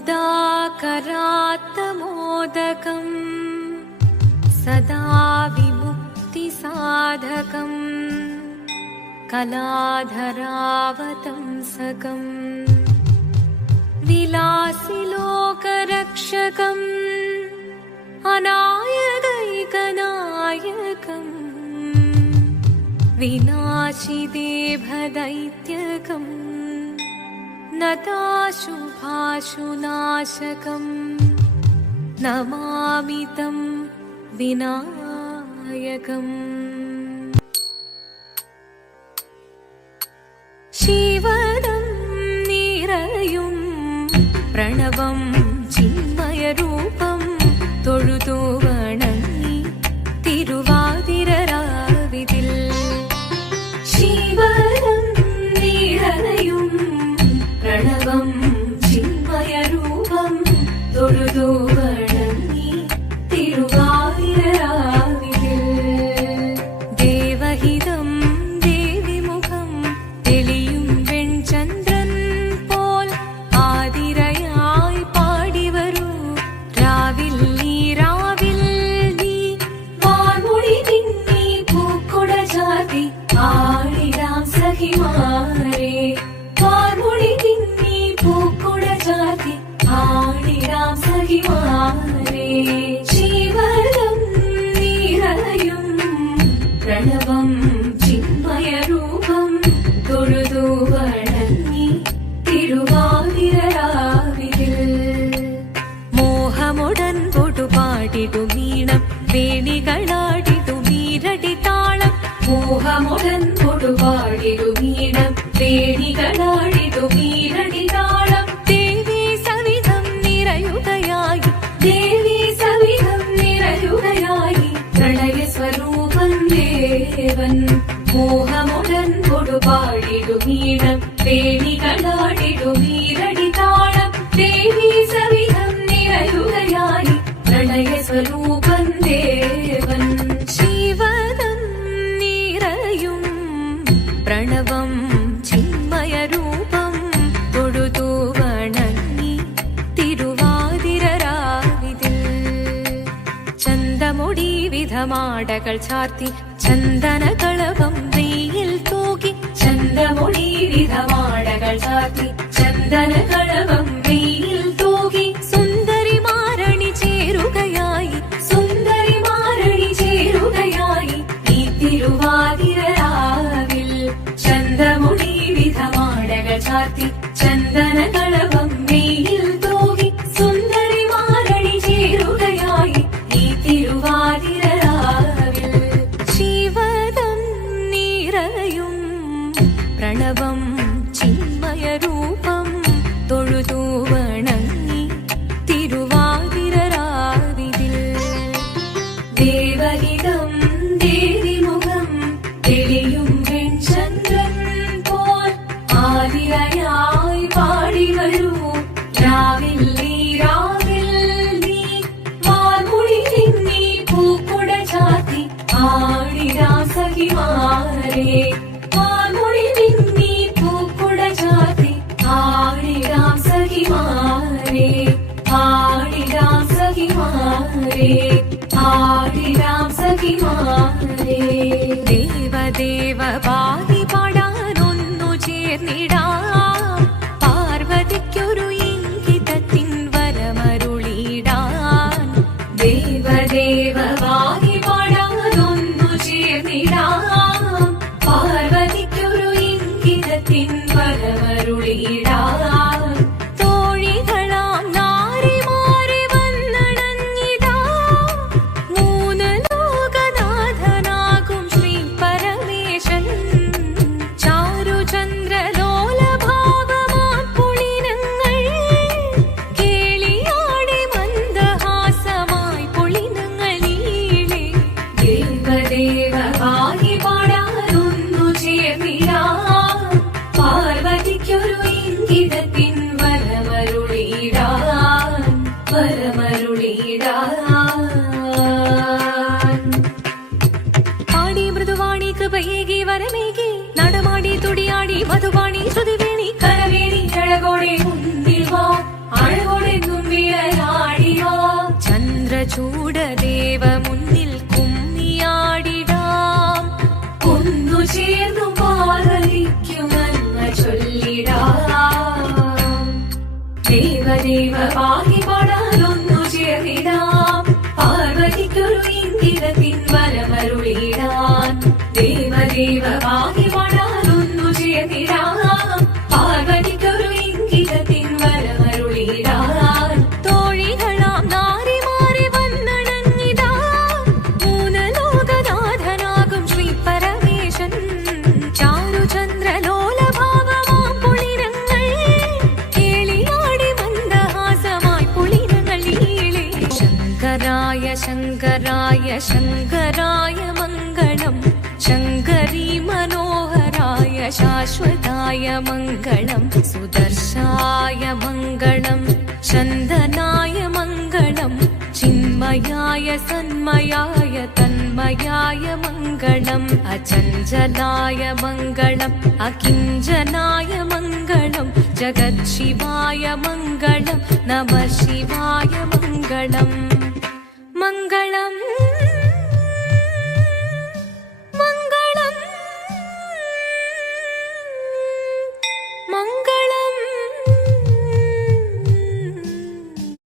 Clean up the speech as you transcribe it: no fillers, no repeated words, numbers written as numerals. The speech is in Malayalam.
मोदाकरात्तमोदकम् सदा विमुक्तिसाधकम् कलाधरावतंसकम् विलासिलोकरक्षकम् अनायकैकनायकम् विनाशिदेभदैत्यकम् नताशुभाशुनाशकम् नमामि तं विनायकम्। शिवदं निरयुं प्रणवं चिन्मयरूपं തൊഴുതു വണങ്ങി തിരുവാതിരരാവിതിൽ ശിവദം നിറയും പ്രണവം ചിന്മയരൂപം തൊഴുതു വണങ്ങി തിരുവാതിരരാവിതിൽ ദേവഹിതം ദേവിമുഖം തെളിയും വെൺചന്ദ്രൻ പോൽ ആതിരയായി പാടിവരൂ രാവിൽ ആടിടാം സഖിമാരെ പാർമുടി തിന്നി പൂക്കുട ചാത്തി ആടിടാം സഖിമാരെ ശിവദം നിറയും പ്രണവം ചിന്മയരൂപം തൊഴുതു വണങ്ങി തിരുവാതിരരാവിതിൽ മോഹമുടൻ പൊടുപാടിടു വീണം വേണികളാടിടു മീരടി താളം മോഹമുടൻ കൊടുപാടിടു വീണം വേണികളാടിടു മീരടി താളം ദേവി സവിധം നിറയുകയായി ദേവി സവിധം നിറയുകയായി പ്രളയ സ്വരൂപം ദേവൻ മോഹമുടൻ കൊടുപാടിടു വീണം വേണികളാടിടു മീരടി താളം ദേവി സവിധം നിറയുകയായി പ്രളയ സ്വരൂപം ദേവൻ ശിവദം നിറയും പ്രണവം ചിന്മയരൂപം തൊഴുതു വണങ്ങി തിരുവാതിരരാവിതിൽ ചന്തമൊടി വിധമാടകൾ ചാർത്തി ചന്ദനകളവം വെയിൽ തൂകി ചന്തമൊടി വിധമാടകൾ ചാർത്തി ചന്ദനകളവം വെയിൽ തൂകി സുന്ദരി മാരണി ചേരുകയായി സുന്ദരി മാരണി ചേരുകയായി ഈ തിരുവാതിരരാവിൽ ചന്തമുടി വിധമാടകൾ ചാർത്തി ചന്ദനകളവം വെയിൽ തൂകി സുന്ദരി മാരണി ചേരുകയായി ഈ തിരുവാതിരരാവിൽ ശിവദം നിറയും പ്രണവം ചിന്മയരൂപം തൊഴുതു വണങ്ങി തിരുവാതിരരാവിതിൽ ദേവഹിതം ദേവിമുഖം തെളിയും വെൺചന്ദ്രൻ പോൽ ആതിരയായി പാടിവരൂ രാവിൽ നീ വാർമുടി തിന്നി പൂക്കുട ചാത്തി ആടിടാം സഖിമാരെ വാർമുടി തിന്നി പൂക്കുട ചാത്തി ആടിടാം സഖിമാരെ ആടിടാം സഖിമാരെ ആടിടാം സഖിമാരെ ദേവദേവ പാതി പാടാനൊന്നു ചേർന്നിടാം പാർവതിക്കൊരു ഇംഗിതത്തിൻ വരമരുളിടാൻ ദേവദേവ പാതി പാടാനൊന്നു ചേർന്നിടാം പാർവതിക്കൊരു ഇംഗിതത്തിൻ വരമരുളിടാൻ തോഴികളാം നാരിമാരെ വന്നണഞ്ഞിടാ മൂന്ന് ലോകനാഥനാകും ശ്രീ പരമേശൻ ചാരുചന്ദ്രലോലഭാവമാം പുളിനങ്ങൾ കേളിയാടി മന്ദഹാസമായി പുളിനങ്ങൾ നീളെ ദേവദേവ പാടി പാടാനൊന്നു ചേർന്നിടാം പാർവതിക്കൊരു ഇംഗിതത്തിൻ വരമരുളിടാൻ പാടി മൃദുവാണി കൃപയേകി വരമേകി നടമാടി തുടിയാടി മധുവാണി ശ്രുതിവേണി കരവേണി അഴകോടെ മുന്നിൽ വാ അഴകോടെ ചൂടദേവ മുന്നിൽ കുമ്മിയാടിടാം. ഒന്നു ചേർന്നു പാർവതിക്കുമന്മ ചൊല്ലിടാം. ദേവദേവ പാഹി പാടാനൊന്നു ചേർന്നിടാം. പാർവതിക്കൊരു ഇംഗിതത്തിൻ വരമരുളിടാൻ. ദേവദേവ പാഹി പാടാനൊന്നു ചേർന്നിടാം. പാർവതിക്കൊരു ഇംഗിതത്തിൻ വരമരുളിടാൻ. തോഴികളാം നാരിമാരെ വന്നണഞ്ഞിതാ. മൂന്നലോകനാഥനാകും ശ്രീ പരമേശൻ. ചാരുചന്ദ്രലോലഭാവമാം പുളിരങ്ങൾ കേളിയാടി മന്ദഹാസമായി പുളിരങ്ങൾ ഈളെ. ശങ്കരായ ശങ്കരായ ശങ്കരായ മംഗളം. ശങ്കരീ മനോഹരായ ശാശ്വതായ മംഗളം. സുദർശായ മംഗളം. ചന്ദനായ മംഗളം. ചിന്മയായ സന്മയായ തന്മയായ മംഗളം. അചഞ്ചലായ മംഗളം. അകിഞ്ചനായ മംഗളം. ജഗത്ശിവായ മംഗളം. നമഃ ശിവായ മംഗളം. മംഗളം